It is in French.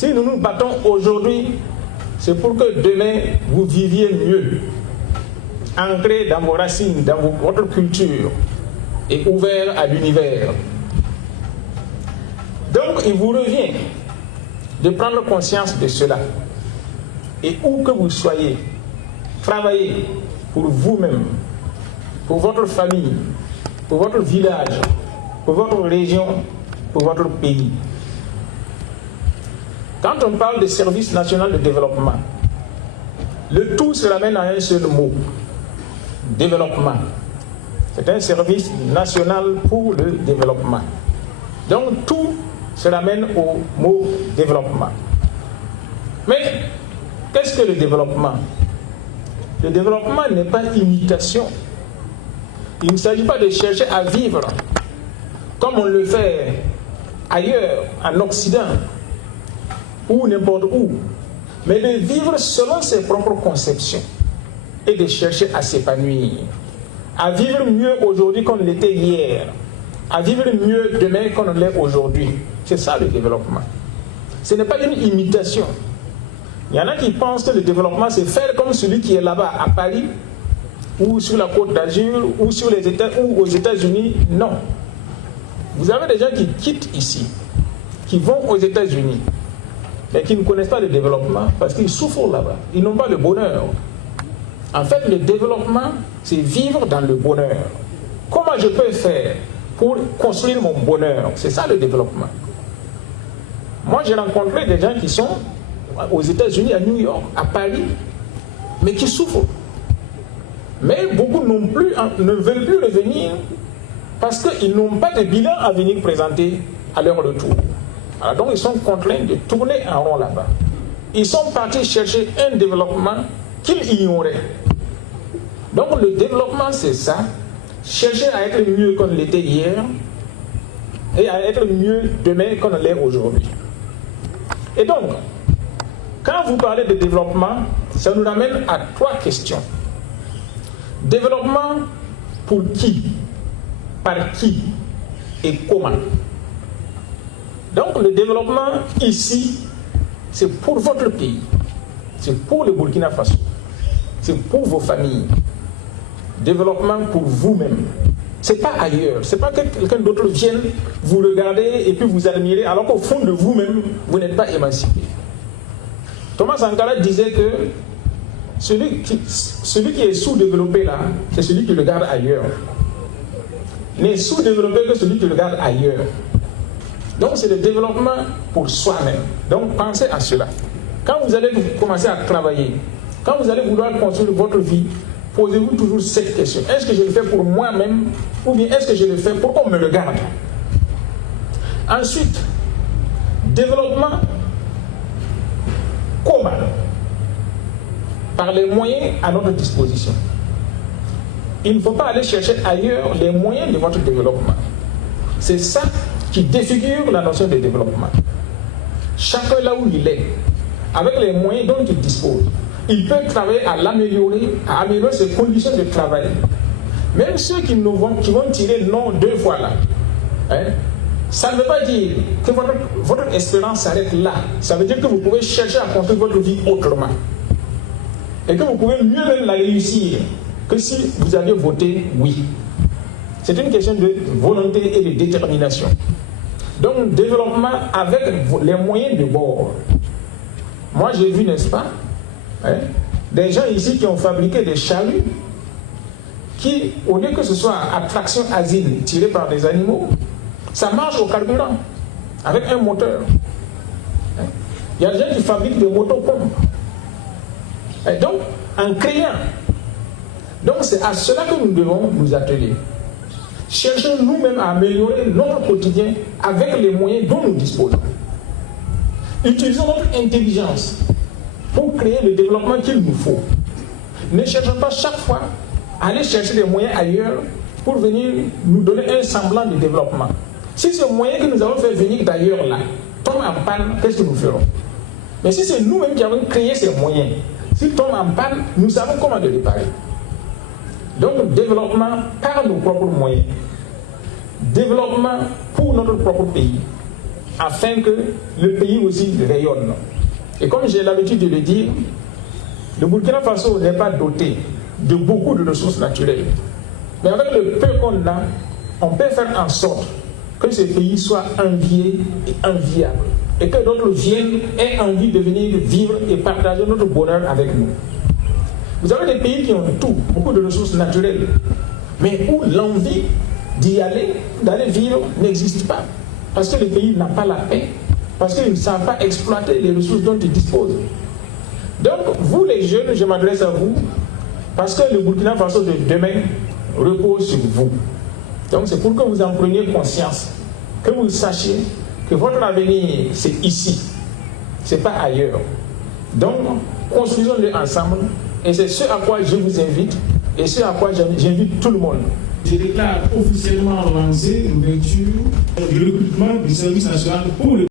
Si nous nous battons aujourd'hui, c'est pour que demain, vous viviez mieux, ancré dans vos racines, dans votre culture et ouvert à l'univers. Donc, il vous revient de prendre conscience de cela. Et où que vous soyez, travaillez pour vous-même, pour votre famille, pour votre village, pour votre région, pour votre pays. Quand on parle de service national de développement, le tout se ramène à un seul mot, développement. C'est un service national pour le développement. Donc tout se ramène au mot développement. Mais qu'est-ce que le développement? Le développement n'est pas imitation. Il ne s'agit pas de chercher à vivre comme on le fait ailleurs, en Occident, ou n'importe où, mais de vivre selon ses propres conceptions et de chercher à s'épanouir, à vivre mieux aujourd'hui qu'on l'était hier, à vivre mieux demain qu'on l'est aujourd'hui. C'est ça le développement. Ce n'est pas une imitation. Il y en a qui pensent que le développement, c'est faire comme celui qui est là-bas à Paris, ou sur la Côte d'Azur, ou sur les États, ou aux États-Unis. Non. Vous avez des gens qui quittent ici, qui vont aux États-Unis, mais qui ne connaissent pas le développement parce qu'ils souffrent là-bas. Ils n'ont pas le bonheur. En fait, le développement, c'est vivre dans le bonheur. Comment je peux faire pour construire mon bonheur? C'est ça le développement. Moi, j'ai rencontré des gens qui sont aux États-Unis, à New York, à Paris, mais qui souffrent. Mais beaucoup ne veulent plus revenir parce qu'ils n'ont pas de bilan à venir présenter à leur retour. Alors donc ils sont contraints de tourner en rond là-bas. Ils sont partis chercher un développement qu'ils ignoraient. Donc le développement, c'est ça. Chercher à être mieux qu'on l'était hier et à être mieux demain qu'on l'est aujourd'hui. Et donc, quand vous parlez de développement, ça nous ramène à 3 questions. Développement pour qui? Par qui? Et comment? Donc le développement ici, c'est pour votre pays, c'est pour le Burkina Faso, c'est pour vos familles. Développement pour vous-même. C'est pas ailleurs, c'est pas que quelqu'un d'autre vienne vous regarder et puis vous admirer alors qu'au fond de vous-même, vous n'êtes pas émancipé. Thomas Sankara disait que celui qui est sous-développé là, c'est celui qui regarde ailleurs. N'est sous-développé que celui qui regarde ailleurs. Donc c'est le développement pour soi-même. Donc pensez à cela. Quand vous allez commencer à travailler, quand vous allez vouloir construire votre vie, posez-vous toujours cette question. Est-ce que je le fais pour moi-même ou bien est-ce que je le fais pour qu'on me regarde? Ensuite, développement, comment? Par les moyens à notre disposition. Il ne faut pas aller chercher ailleurs les moyens de votre développement. C'est ça qui défigure la notion de développement. Chacun là où il est, avec les moyens dont il dispose, il peut travailler à l'améliorer, à améliorer ses conditions de travail. Même ceux qui vont tirer non 2 fois là, hein, ça ne veut pas dire que votre espérance s'arrête là. Ça veut dire que vous pouvez chercher à construire votre vie autrement. Et que vous pouvez mieux même la réussir que si vous aviez voté oui. C'est une question de volonté et de détermination. Donc, développement avec les moyens de bord. Moi, j'ai vu, n'est-ce pas, hein, des gens ici qui ont fabriqué des chaluts qui, au lieu que ce soit attraction asile tirée par des animaux, ça marche au carburant, avec un moteur. Hein. Il y a des gens qui fabriquent des motopompes. Et donc, en créant. Donc, c'est à cela que nous devons nous atteler. Cherchons nous-mêmes à améliorer notre quotidien avec les moyens dont nous disposons. Utilisons notre intelligence pour créer le développement qu'il nous faut. Ne cherchons pas chaque fois à aller chercher des moyens ailleurs pour venir nous donner un semblant de développement. Si ce moyen que nous avons fait venir d'ailleurs là tombe en panne, qu'est-ce que nous ferons? Mais si c'est nous-mêmes qui avons créé ces moyens, s'il tombe en panne, nous savons comment le réparer. Donc, développement par nos propres moyens. Développement pour notre propre pays. afin que le pays aussi rayonne. Et comme j'ai l'habitude de le dire, le Burkina Faso n'est pas doté de beaucoup de ressources naturelles. Mais avec le peu qu'on a, on peut faire en sorte que ce pays soit envié et enviable. Et que d'autres viennent et aient envie de venir vivre et partager notre bonheur avec nous. Vous avez des pays qui ont tout, beaucoup de ressources naturelles, mais où l'envie d'y aller, d'aller vivre, n'existe pas. Parce que le pays n'a pas la paix, parce qu'ils ne savent pas exploiter les ressources dont ils disposent. Donc, vous les jeunes, je m'adresse à vous, parce que le Burkina Faso de demain repose sur vous. Donc, c'est pour que vous en preniez conscience, que vous sachiez que votre avenir, c'est ici, c'est pas ailleurs. Donc, construisons-le ensemble, et c'est ce à quoi je vous invite, et ce à quoi j'invite tout le monde. Je déclare officiellement lancé l'ouverture du recrutement du service national pour le